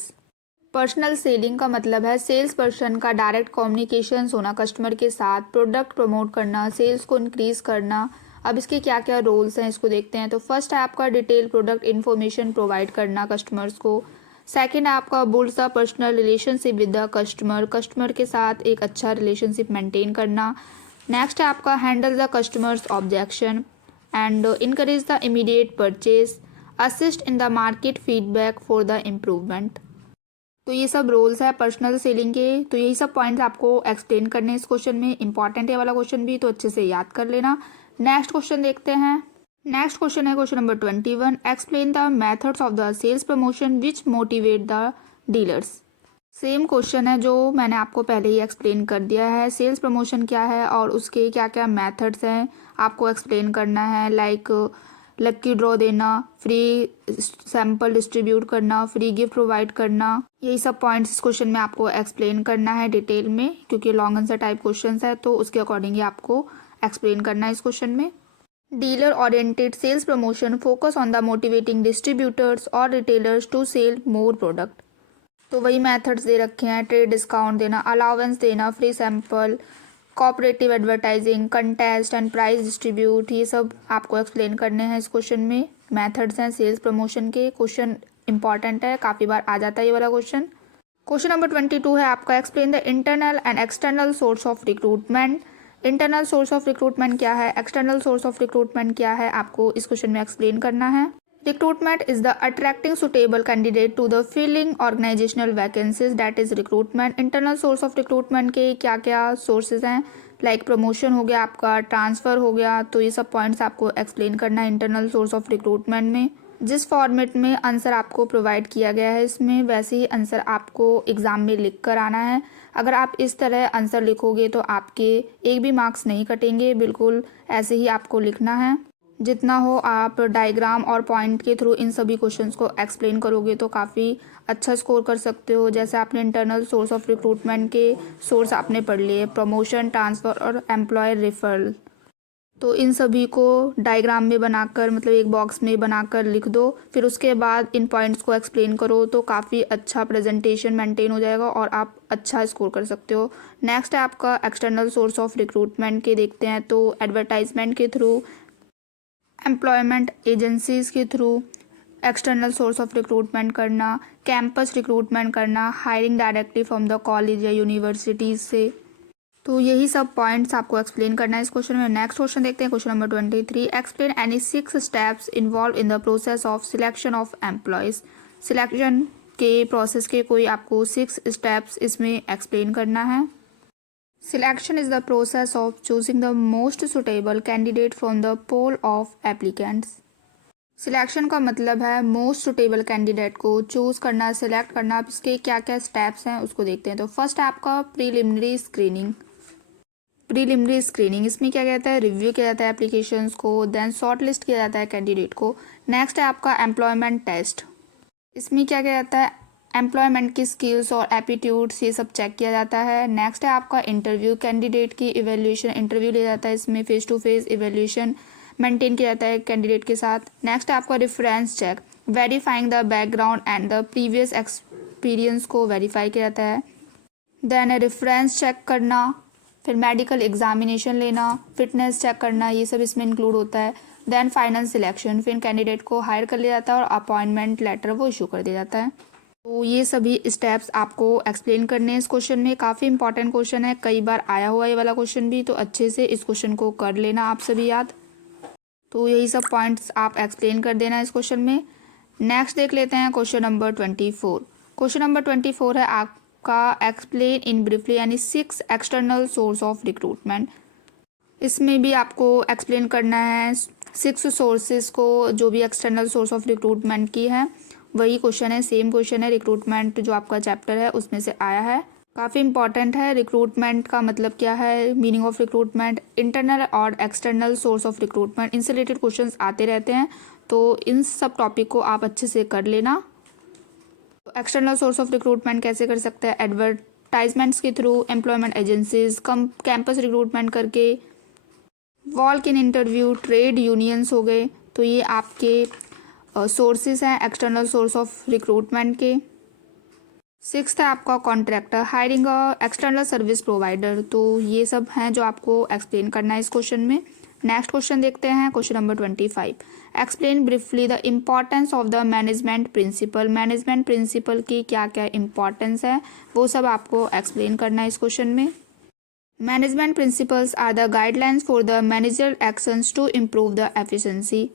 Personal selling का मतलब है sales person का direct communications होना customer के साथ, प्रोडक्ट प्रमोट करना, सेल्स को increase करना। अब इसके क्या क्या रोल्स हैं इसको देखते हैं। तो फर्स्ट है आपका डिटेल प्रोडक्ट इन्फॉर्मेशन प्रोवाइड करना कस्टमर्स को। सेकंड है आपका builds the personal relationship with the customer, customer के साथ एक अच्छा रिलेशनशिप मेंटेन करना। नेक्स्ट है आपका handle the customers objection and encourage the immediate purchase, assist in the market feedback for the improvement. तो ये सब रोल्स है पर्सनल सेलिंग के। तो यही सब पॉइंट्स आपको एक्सप्लेन करने इस क्वेश्चन में। इंपॉर्टेंट है वाला क्वेश्चन भी, तो अच्छे से याद कर लेना। नेक्स्ट क्वेश्चन देखते हैं। नेक्स्ट क्वेश्चन है question number 21। Explain the methods of the sales promotion which motivate the dealers. Same question है जो मैंने आपको पहले ही एक्सप्लेन कर दिया है। सेल्स प्रमोशन क्या है और उसके क्या क्या मेथड्स हैं आपको एक्सप्लेन करना है। लाइक लक्की ड्रॉ देना, फ्री सैंपल डिस्ट्रीब्यूट करना, फ्री गिफ्ट प्रोवाइड करना। यही सब पॉइंट्स इस क्वेश्चन में आपको एक्सप्लेन करना है डिटेल में, क्योंकि लॉन्ग आंसर टाइप क्वेश्चन है तो उसके अकॉर्डिंग ही आपको एक्सप्लेन करना है इस क्वेश्चन में। Dealer oriented sales promotion focus on the motivating distributors और retailers to sell more product. तो वही मेथड्स दे रखे हैं, ट्रेड डिस्काउंट देना, अलाउंस देना, free sample, cooperative advertising, contest and price distribute. ये सब आपको एक्सप्लेन करने हैं इस क्वेश्चन में। मेथड्स हैं सेल्स प्रमोशन के। क्वेश्चन इंपॉर्टेंट है, काफ़ी बार आ जाता है ये वाला क्वेश्चन। क्वेश्चन नंबर 22 है आपका explain the internal and external source of recruitment. Internal source of recruitment क्या है, एक्सटर्नल सोर्स ऑफ रिक्रूटमेंट क्या है, आपको इस क्वेश्चन में एक्सप्लेन करना है। Recruitment is the attracting suitable candidate to the filling organizational vacancies, that is recruitment. Internal source of recruitment के क्या क्या sources हैं, लाइक प्रमोशन हो गया आपका, ट्रांसफ़र हो गया। तो ये सब पॉइंट्स आपको एक्सप्लेन करना है इंटरनल सोर्स ऑफ रिक्रूटमेंट में। जिस फॉर्मेट में आंसर आपको प्रोवाइड किया गया है इसमें वैसे ही आंसर आपको एग्ज़ाम में लिख कर आना है। अगर आप इस तरह आंसर लिखोगे तो आपके एक भी मार्क्स नहीं कटेंगे, बिल्कुल ऐसे ही आपको लिखना है। जितना हो आप डायग्राम और पॉइंट के थ्रू इन सभी क्वेश्चंस को एक्सप्लेन करोगे तो काफ़ी अच्छा स्कोर कर सकते हो। जैसे आपने इंटरनल सोर्स ऑफ रिक्रूटमेंट के सोर्स आपने पढ़ लिए, प्रमोशन, ट्रांसफ़र और एम्प्लॉयर रेफरल। तो इन सभी को डायग्राम में बनाकर मतलब एक बॉक्स में बनाकर लिख दो, फिर उसके बाद इन पॉइंट्स को एक्सप्लेन करो, तो काफ़ी अच्छा प्रेजेंटेशन मेंटेन हो जाएगा और आप अच्छा स्कोर कर सकते हो। नेक्स्ट है आपका एक्सटर्नल सोर्स ऑफ रिक्रूटमेंट के देखते हैं, तो एडवर्टाइजमेंट के थ्रू, एम्प्लॉयमेंट एजेंसीज़ के through external source of recruitment करना, कैंपस रिक्रूटमेंट करना, hiring directly from the college या यूनिवर्सिटीज़ से। तो यही सब पॉइंट्स आपको एक्सप्लेन करना है इस क्वेश्चन में। नेक्स्ट क्वेश्चन देखते हैं, question number 23। Explain any 6 steps involve in the process of selection of employees. Selection के प्रोसेस के कोई आपको 6 स्टेप्स इसमें एक्सप्लेन करना है। Selection is the process of choosing the most suitable candidate from the pool of applicants. Selection का मतलब है मोस्ट सुटेबल कैंडिडेट को चूज़ करना, सिलेक्ट करना। अब इसके क्या क्या स्टेप्स हैं उसको देखते हैं। तो फर्स्ट है आपका प्रीलिमिनरी स्क्रीनिंग। प्रीलिमिनरी स्क्रीनिंग इसमें क्या कहता है, रिव्यू किया जाता है एप्लीकेशंस को, देन शॉर्ट लिस्ट किया जाता है कैंडिडेट को। नेक्स्ट है आपका एम्प्लॉयमेंट टेस्ट। इसमें क्या किया जाता है, एम्प्लॉयमेंट की स्किल्स और एप्टीट्यूड्स ये सब चेक किया जाता है। नेक्स्ट है आपका इंटरव्यू, कैंडिडेट की इवेल्यूशन, इंटरव्यू लिया जाता है। इसमें face to face evaluation maintain किया जाता है कैंडिडेट के साथ। नेक्स्ट है आपका reference check, verifying the background and the previous experience को वेरीफाई किया जाता है। देन रेफरेंस चेक करना, फिर मेडिकल एग्जामिनेशन लेना, फिटनेस चेक करना, ये सब इसमें इंक्लूड होता है। देन फाइनल सिलेक्शन, फिर कैंडिडेट को हायर कर लिया जाता है और अपॉइंटमेंट लेटर वो इशू कर दिया जाता है। तो ये सभी स्टेप्स आपको एक्सप्लेन करने हैं इस क्वेश्चन में। काफ़ी इंपॉर्टेंट क्वेश्चन है, कई बार आया हुआ ये वाला क्वेश्चन भी, तो अच्छे से इस क्वेश्चन को कर लेना आप सभी याद। तो यही सब पॉइंट्स आप एक्सप्लेन कर देना इस क्वेश्चन में। नेक्स्ट देख लेते हैं क्वेश्चन नंबर 24। क्वेश्चन नंबर 24 है आपका एक्सप्लेन इन ब्रीफली यानी 6 एक्सटर्नल सोर्स ऑफ रिक्रूटमेंट। इसमें भी आपको एक्सप्लेन करना है 6 सोर्सेज को, जो भी एक्सटर्नल सोर्स ऑफ रिक्रूटमेंट की है। वही क्वेश्चन है, सेम क्वेश्चन है, रिक्रूटमेंट जो आपका चैप्टर है उसमें से आया है। काफ़ी इंपॉर्टेंट है। रिक्रूटमेंट का मतलब क्या है, मीनिंग ऑफ रिक्रूटमेंट, इंटरनल और एक्सटर्नल सोर्स ऑफ रिक्रूटमेंट, इनसे रिलेटेड क्वेश्चंस आते रहते हैं। तो इन सब टॉपिक को आप अच्छे से कर लेना। तो एक्सटर्नल सोर्स ऑफ रिक्रूटमेंट कैसे कर सकते हैं, एडवर्टाइजमेंट्स के through, employment agencies, campus recruitment करके, walk in interview, trade unions हो गए। तो ये आपके सोर्सेज हैं एक्सटर्नल सोर्स ऑफ रिक्रूटमेंट के। सिक्स्थ है आपका contractor, hiring external service provider. तो ये सब हैं जो आपको एक्सप्लेन करना है इस क्वेश्चन में। नेक्स्ट क्वेश्चन देखते हैं, question number 25। Explain briefly the importance of the management principle. Management principle की क्या क्या इंपॉर्टेंस है वो सब आपको एक्सप्लेन करना है इस क्वेश्चन में। Management principles are the guidelines for the managerial actions to improve the efficiency.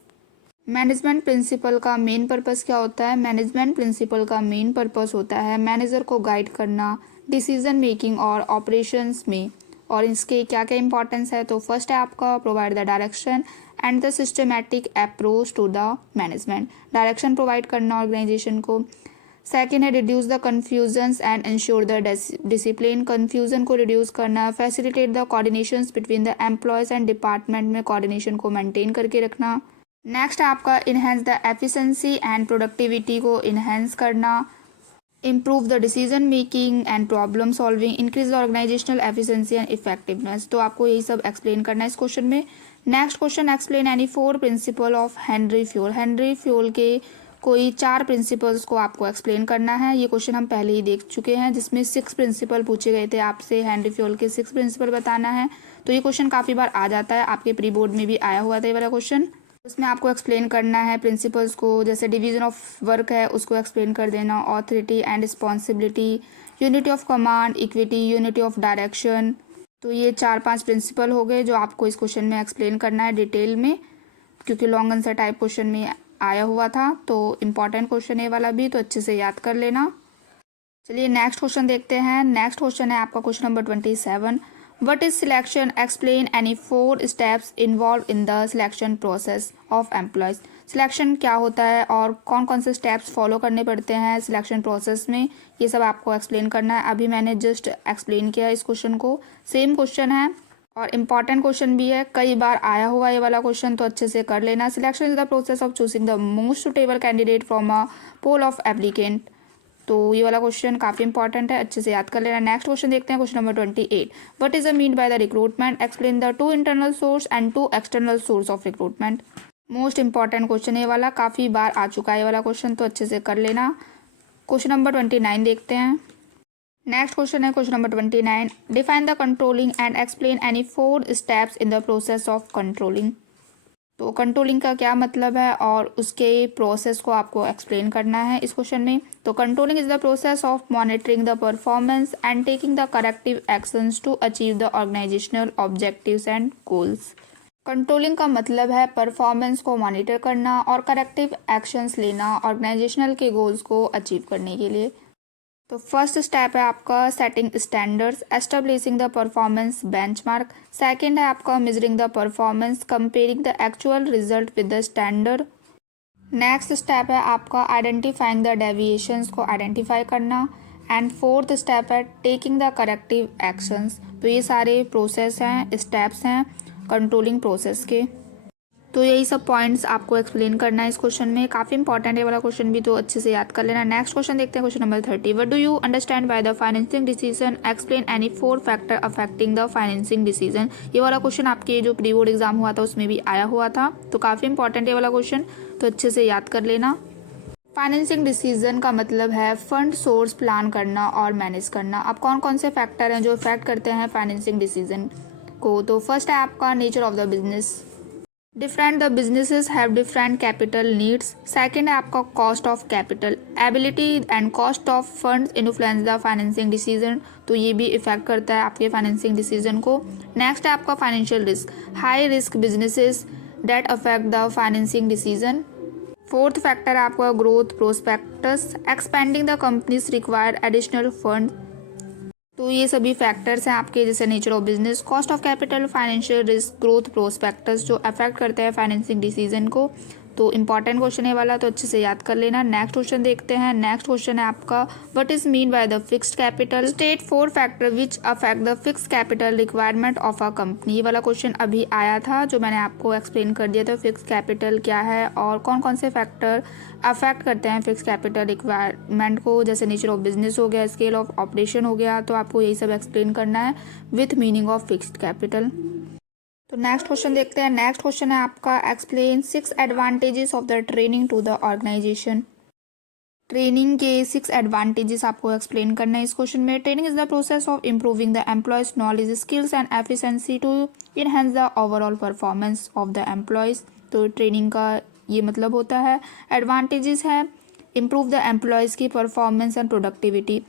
Management principle का मेन पर्पस क्या होता है, मैनेजमेंट प्रिंसिपल का मेन पर्पस होता है मैनेजर को गाइड करना डिसीजन मेकिंग और ऑपरेशंस में। और इसके क्या क्या इंपॉर्टेंस है, तो फर्स्ट है आपका provide the direction and the systematic approach to the management. Direction provide करना ऑर्गेनाइजेशन को। सेकेंड है reduce the confusions and ensure the discipline. Confusion को रिड्यूस करना, facilitate the coordinations between the employees and department में coordination को maintain करके रखना। नेक्स्ट आपका enhance the efficiency and productivity को इन्हेंस करना, improve the decision making and problem solving, increase the organisational efficiency and effectiveness. तो आपको यही सब एक्सप्लेन करना है इस क्वेश्चन में। Next question, explain any 4 principle of Henry fuel. Henry fuel के कोई 4 प्रिंसिपल्स को आपको एक्सप्लेन करना है। ये क्वेश्चन हम पहले ही देख चुके हैं जिसमें 6 प्रिंसिपल पूछे गए थे आपसे, हेनरी फ्यूल के 6 प्रिंसिपल बताना है। तो ये क्वेश्चन काफ़ी बार आ जाता है, आपके प्री बोर्ड में भी आया हुआ था ये वाला क्वेश्चन। उसमें आपको एक्सप्लेन करना है प्रिंसिपल्स को, जैसे डिवीजन ऑफ वर्क है उसको एक्सप्लेन कर देना, authority and responsibility, unity of command, equity, unity of direction. तो ये 4-5 प्रिंसिपल हो गए जो आपको इस क्वेश्चन में एक्सप्लेन करना है डिटेल में, क्योंकि लॉन्ग आंसर टाइप क्वेश्चन में आया हुआ था। तो इम्पॉर्टेंट क्वेश्चन है वाला भी, तो अच्छे से याद कर लेना। चलिए नेक्स्ट क्वेश्चन देखते हैं। नेक्स्ट क्वेश्चन है आपका question number 27। What is selection? Explain any 4 steps involved in the selection process of employees. Selection क्या होता है और कौन कौन से स्टेप्स फॉलो करने पड़ते हैं सिलेक्शन प्रोसेस में, ये सब आपको एक्सप्लेन करना है। अभी मैंने जस्ट एक्सप्लेन किया इस क्वेश्चन को, सेम क्वेश्चन है और इम्पॉर्टेंट क्वेश्चन भी है, कई बार आया हुआ ये वाला क्वेश्चन, तो अच्छे से कर लेना। Selection is the process of choosing the most suitable candidate from a pool of applicant. तो ये वाला क्वेश्चन काफ़ी इंपॉर्टेंट है, अच्छे से याद कर लेना। नेक्स्ट क्वेश्चन देखते हैं, question number 28। What is the mean by the recruitment, explain the 2 internal source and 2 external source of recruitment. Most important question ये वाला, काफ़ी बार आ चुका है ये वाला क्वेश्चन, तो अच्छे से कर लेना। क्वेश्चन नंबर 29 देखते हैं। नेक्स्ट क्वेश्चन है question number 29। Define the controlling and explain any 4 steps in the process of controlling. तो कंट्रोलिंग का क्या मतलब है और उसके प्रोसेस को आपको एक्सप्लेन करना है इस क्वेश्चन में। तो controlling is the process of monitoring the performance and taking the corrective actions to achieve the organisational objectives and goals. Controlling का मतलब है परफॉर्मेंस को मॉनिटर करना और करेक्टिव एक्शंस लेना ऑर्गेनाइजेशनल के गोल्स को अचीव करने के लिए। तो फर्स्ट स्टेप है आपका setting standards, establishing the performance benchmark. Second है आपका measuring the performance, comparing the actual result with the standard. Next step है आपका आइडेंटिफाइंग द डेविएशंस को आइडेंटिफाई करना। एंड फोर्थ स्टेप है टेकिंग द करेक्टिव एक्शंस। तो ये सारे प्रोसेस हैं, स्टेप्स हैं कंट्रोलिंग प्रोसेस के। तो यही सब पॉइंट्स आपको एक्सप्लेन करना है इस क्वेश्चन में, काफ़ी इंपॉर्टेंट है वाला क्वेश्चन भी, तो अच्छे से याद कर लेना। नेक्स्ट क्वेश्चन देखते हैं, question number 30। What do you understand by the financing decision, explain any 4 factor affecting the financing decision. ये वाला क्वेश्चन आपके जो प्री बोर्ड एग्जाम हुआ था उसमें भी आया हुआ था, तो काफ़ी इंपॉर्टेंट है वाला क्वेश्चन, तो अच्छे से याद कर लेना। फाइनेंसिंग डिसीजन का मतलब है फंड सोर्स प्लान करना और मैनेज करना। अब कौन कौन से फैक्टर हैं जो इफेक्ट करते हैं फाइनेंसिंग डिसीजन को। तो फर्स्ट है आपका nature of the business, different the businesses have different capital needs. Second है आपका cost of capital, ability and cost of funds influence the financing decision. तो ये भी इफेक्ट करता है आपके फाइनेंसिंग डिसीजन को। नेक्स्ट है आपका financial risk, high risk businesses that affect the financing decision. Fourth factor है आपका growth prospectus, expanding the companies require additional fund. तो ये सभी फैक्टर्स हैं आपके, जैसे nature of business, cost of capital, financial risk, growth prospectus, जो affect करते हैं फाइनेंसिंग डिसीजन को। तो इंपॉर्टेंट क्वेश्चन है वाला, तो अच्छे से याद कर लेना। नेक्स्ट क्वेश्चन देखते हैं। नेक्स्ट क्वेश्चन है आपका what is mean by the fixed capital, state 4 factor which affect the fixed capital requirement of a company. ये वाला क्वेश्चन अभी आया था, जो मैंने आपको एक्सप्लेन कर दिया था फिक्स्ड कैपिटल क्या है और कौन कौन से फैक्टर अफेक्ट करते हैं फिक्स कैपिटल रिक्वायरमेंट को, जैसे नेचर ऑफ बिजनेस हो गया, स्केल ऑफ ऑपरेशन हो गया। तो आपको यही सब एक्सप्लेन करना है with meaning of fixed capital. तो नेक्स्ट क्वेश्चन देखते हैं। नेक्स्ट क्वेश्चन है आपका explain 6 advantages of the training to the organisation. Training के 6 एडवांटेजेस आपको एक्सप्लेन करना है इस क्वेश्चन में। Training is the process of improving the employees knowledge, skills and efficiency to enhance the overall performance of the employees. तो training का ये मतलब होता है, एडवांटेजेस है इम्प्रूव द एम्प्लॉयज़ की परफॉर्मेंस एंड प्रोडक्टिविटी,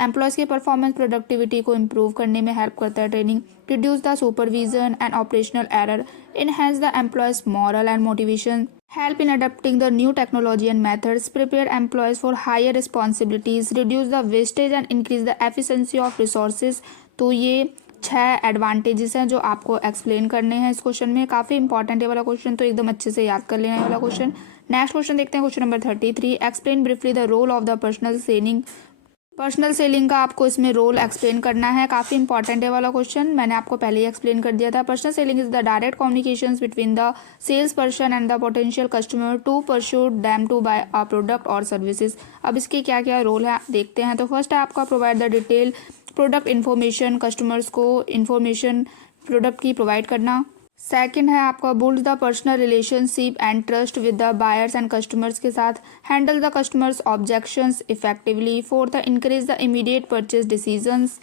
एम्प्लॉयज़ की परफॉर्मेंस प्रोडक्टिविटी को इम्प्रूव करने में हेल्प करता है training. Reduce the supervision and operational error, enhance the employees morale and motivation, help in adapting the new technology and methods, prepare employees for higher responsibilities, reduce the wastage and increase the efficiency of resources। तो ये 6 advantages हैं जो आपको explain करने हैं इस question में, काफ़ी इंपॉर्टेंट है वाला क्वेश्चन, तो एकदम अच्छे से याद कर लेना है वाला क्वेश्चन। नेक्स्ट क्वेश्चन देखते हैं, question number 33। Explain briefly the role of the personal selling. Personal selling का आपको इसमें रोल एक्सप्लेन करना है, काफ़ी इंपॉर्टेंट है वाला क्वेश्चन, मैंने आपको पहले ही एक्सप्लेन कर दिया था। Personal selling is the direct communications between the sales person and the potential customer to pursue them to buy a product और सर्विसेज। अब इसके क्या क्या रोल है देखते हैं। तो फर्स्ट है आपका provide the detail product information, customers को इन्फॉर्मेशन प्रोडक्ट की प्रोवाइड करना। सेकंड है आपका build the personal relationship and trust with the buyers and customers के साथ, handle the customers objections effectively. Fourth है encourage the immediate purchase decisions.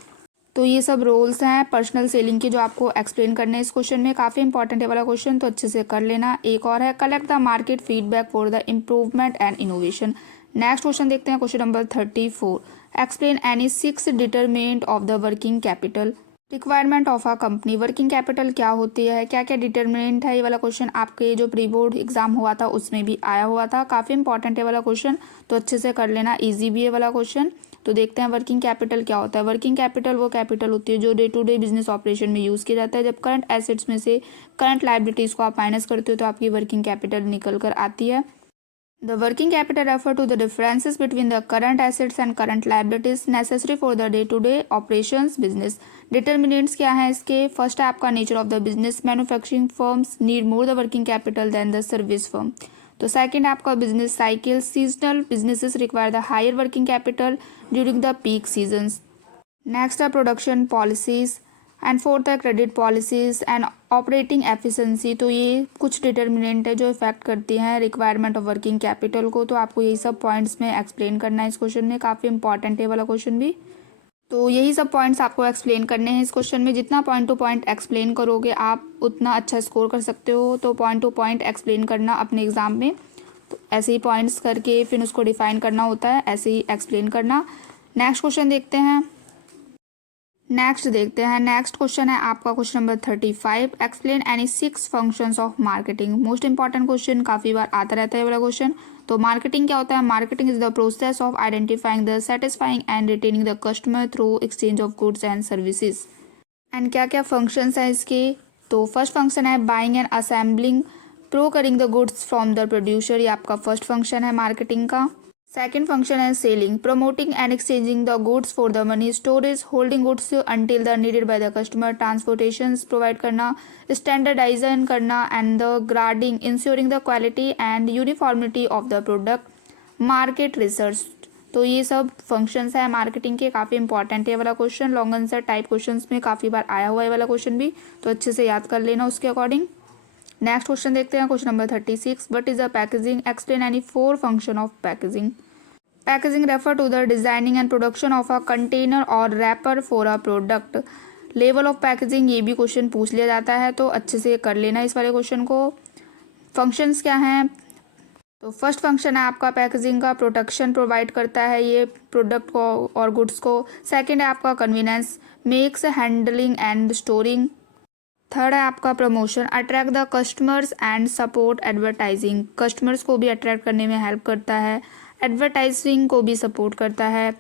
तो ये सब रोल्स हैं पर्सनल सेलिंग के जो आपको एक्सप्लेन करने हैं इस क्वेश्चन में, काफ़ी इंपॉर्टेंट है वाला क्वेश्चन, तो अच्छे से कर लेना। एक और है collect the market feedback for the improvement and innovation. Next question देखते हैं, question number 34। Explain any 6 determinant of the working capital requirement of a company. Working capital क्या होती है, क्या क्या डिटरमिनेंट है, ये वाला क्वेश्चन आपके जो प्री बोर्ड एग्जाम हुआ था उसमें भी आया हुआ था, काफ़ी इंपॉर्टेंट है वाला क्वेश्चन, तो अच्छे से कर लेना, इजी भी है वाला क्वेश्चन। तो देखते हैं वर्किंग कैपिटल क्या होता है। वर्किंग कैपिटल वो कैपिटल होती है जो day to day business operation में यूज़ किया जाता है। जब करंट एसेट्स में से करंट लायबिलिटीज़ को आप माइनस करते हो तो आपकी वर्किंग कैपिटल निकल कर आती है। The working capital refer to the differences between the current assets and current liabilities necessary for the day-to-day operations business. Determinants क्या हैं इसके? फर्स्ट है आपका nature of the business, manufacturing firms need more the working capital than the service firm. तो second आपका business cycle, seasonal businesses require the higher working capital during the peak seasons. Next है production policies and fourth है credit policies and operating efficiency. तो ये कुछ determinant है जो effect करती हैं रिक्वायरमेंट ऑफ वर्किंग कैपिटल को। तो आपको यही सब पॉइंट्स में एक्सप्लेन करना है इस क्वेश्चन में, काफ़ी इंपॉर्टेंट है वाला क्वेश्चन भी। तो यही सब पॉइंट्स आपको एक्सप्लेन करने हैं इस क्वेश्चन में। जितना पॉइंट टू पॉइंट एक्सप्लेन करोगे आप उतना अच्छा स्कोर कर सकते हो। तो पॉइंट टू पॉइंट एक्सप्लेन करना अपने एग्जाम में, तो ऐसे ही पॉइंट्स करके फिर उसको डिफाइन करना होता है, ऐसे ही एक्सप्लेन करना। नेक्स्ट क्वेश्चन देखते हैं। नेक्स्ट क्वेश्चन है आपका question number 35। Explain any 6 functions of marketing. Most important question, काफ़ी बार आता रहता है वाला क्वेश्चन। तो मार्केटिंग क्या होता है? Marketing is the process of identifying the, satisfying and retaining the customer through exchange of goods and services. And क्या क्या फंक्शंस हैं इसके? तो फर्स्ट फंक्शन है buying and assembling, procuring the goods from the producer, ये आपका first function है marketing का। सेकेंड फंक्शन है selling, promoting and exchanging the goods for the money, storage, holding goods until the needed by the customer, transportation provide करना, standardization करना and the grading, ensuring the quality and uniformity of the product, market research. तो ये सब functions है marketing के, काफ़ी important है वाला question. Long answer type question में काफ़ी बार आया हुआ है वाला क्वेश्चन भी, तो अच्छे से याद कर लेना उसके अकॉर्डिंग। नेक्स्ट क्वेश्चन देखते हैं, question number 36। What is the packaging? Explain any 4 function of packaging. Packaging refer to the designing and production of a container और wrapper for a product. Level of packaging, ये भी question पूछ लिया जाता है, तो अच्छे से कर लेना इस वाले क्वेश्चन को। फंक्शंस क्या हैं? तो फर्स्ट फंक्शन है आपका पैकेजिंग का, प्रोटेक्शन प्रोवाइड करता है ये प्रोडक्ट को और गुड्स को। सेकंड है आपका convenience, makes handling and storing. Third है आपका promotion, attract the customers and support advertising, customers को भी अट्रैक्ट करने में हेल्प करता है, एडवर्टाइजिंग को भी सपोर्ट करता है।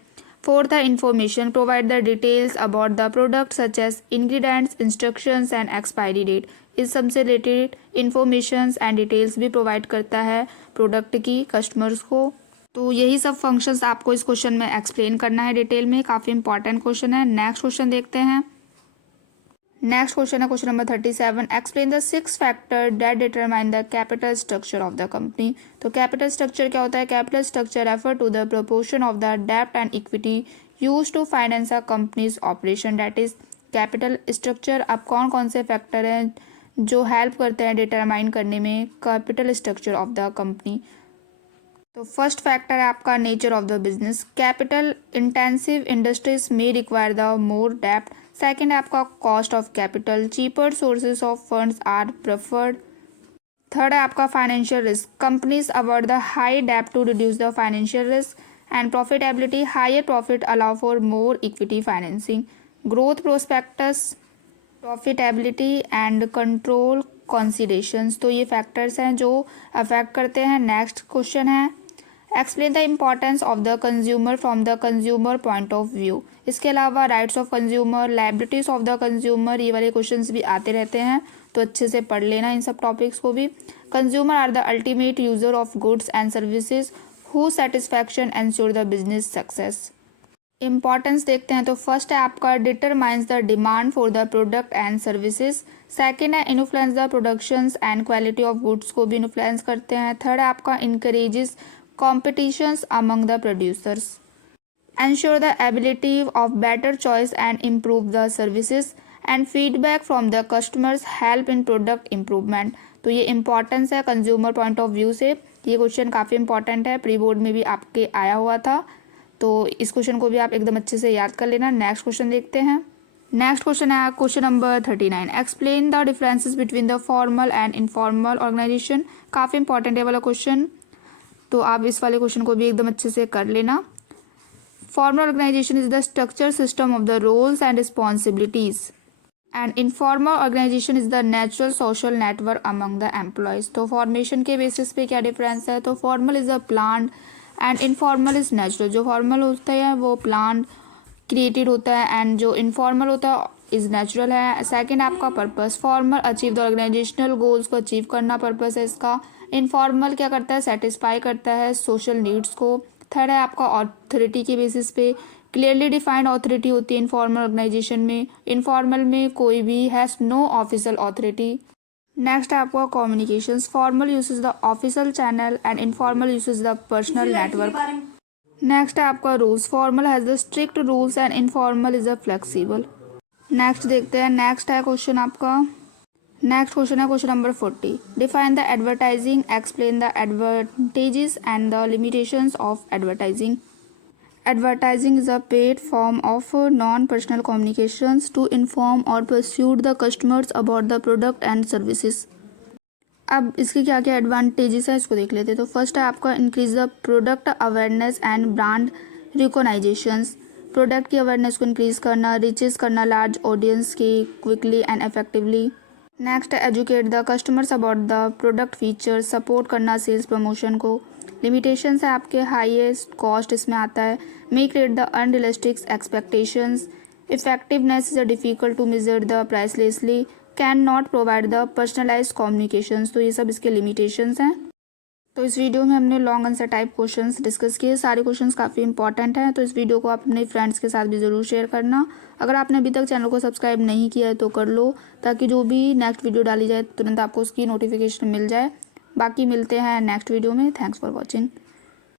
फोर्थ है information, provide the details about the product such as ingredients, instructions and expiry date, इस सबसे रिलेटेड इंफॉर्मेशंस एंड डिटेल्स भी प्रोवाइड करता है प्रोडक्ट की कस्टमर्स को। तो यही सब फंक्शंस आपको इस क्वेश्चन में एक्सप्लेन करना है डिटेल में, काफ़ी इंपॉर्टेंट क्वेश्चन है। नेक्स्ट क्वेश्चन देखते हैं। नेक्स्ट क्वेश्चन है question number 37। Explain the 6 factor that determine the capital structure of the company. तो कैपिटल स्ट्रक्चर क्या होता है? Capital structure refer to the proportion of the डेब्ट and equity use to finance a company's operation, that is capital structure. अब कौन कौन से factor हैं जो हेल्प करते हैं डिटरमाइन करने में capital structure of the company? तो फर्स्ट फैक्टर है आपका nature of the business, capital intensive industries में रिक्वायर द मोर डेप्ट। सेकंड है आपका cost of capital, cheaper sources of funds are preferred. Third है आपका financial risk, companies avoid the high डेप्ट to reduce the financial risk. And profitability, higher profit allow for more equity financing. Growth prospects, profitability and control considerations. तो ये factors हैं जो affect करते हैं। Next question है explain the importance of the consumer from the consumer point of view. इसके अलावा rights of consumer, liabilities of the consumer, ये वाले क्वेश्चंस भी आते रहते हैं, तो अच्छे से पढ़ लेना इन सब टॉपिक्स को भी। Consumer are the ultimate user of goods and services who satisfaction ensure the business success. Importance देखते हैं, तो फर्स्ट है आपका determines the demand for the product and services. Second है influence the productions and quality of goods को भी influence करते हैं। थर्ड है आपका encourages competitions among the producers, ensure the ability of better choice and improve the services, and feedback from the customers help in product improvement। तो ये importance है consumer point of view से, ये question काफ़ी important है, pre board में भी आपके आया हुआ था, तो इस क्वेश्चन को भी आप एकदम अच्छे से याद कर लेना। नेक्स्ट क्वेश्चन देखते हैं। नेक्स्ट क्वेश्चन है question number 39। Explain the differences between the formal and informal organisation, काफ़ी इंपॉर्टेंट है वाला क्वेश्चन, तो आप इस वाले क्वेश्चन को भी एकदम अच्छे से कर लेना। Formal organisation is the structure system of the roles and responsibilities and informal organisation is the natural social network among the employees. तो फॉर्मेशन के बेसिस पे क्या डिफरेंस है? तो formal is a plan and informal is natural. जो formal होता है वो प्लान क्रिएटेड होता है एंड जो इनफॉर्मल होता है इज नेचुरल है। सेकेंड आपका purpose, formal achieve the organisational goals को अचीव करना पर्पस है इसका। इनफॉर्मल क्या करता है? सेटिस्फाई करता है सोशल नीड्स को। थर्ड है आपका ऑथोरिटी के बेसिस पे, क्लियरली डिफाइंड ऑथोरिटी होती है इनफॉर्मल ऑर्गेनाइजेशन में। इनफॉर्मल में कोई भी has no official authority. Next है आपका communications. Formal usage the official channel and informal usage the personal network. Next है आपका rules. Formal has the strict rules and informal is the flexible. Next देखते हैं। Next है question आपका। Next question है question number 40। Define the advertising, explain the advantages and the limitations of advertising. Advertising is a paid form of non-personal communications to inform or persuade the customers about the product and services. अब इसके क्या क्या advantages है इसको देख लेते हैं। तो फर्स्ट है आपका increase the product awareness and brand recognitions. Product की अवेयरनेस को इंक्रीज करना, रीचेस करना लार्ज ऑडियंस की क्विकली एंड इफेक्टिवली। नेक्स्ट है educate the customers about the product features, support करना सेल्स प्रमोशन को। लिमिटेशंस है आपके हाईएस्ट कॉस्ट इसमें आता है। May create the unrealistic expectations. Effectiveness is difficult to measure the precisely, can not provide the personalize communications. तो ये सब इसके लिमिटेशंस हैं। तो इस वीडियो में हमने long answer type questions discuss किए। सारे क्वेश्चंस काफ़ी इंपॉर्टेंट हैं, तो इस वीडियो को आप अपने फ्रेंड्स के साथ भी ज़रूर शेयर करना। अगर आपने अभी तक चैनल को सब्सक्राइब नहीं किया है तो कर लो, ताकि जो भी नेक्स्ट वीडियो डाली जाए तुरंत आपको उसकी नोटिफिकेशन मिल जाए। बाकी मिलते हैं नेक्स्ट वीडियो में। Thanks for watching.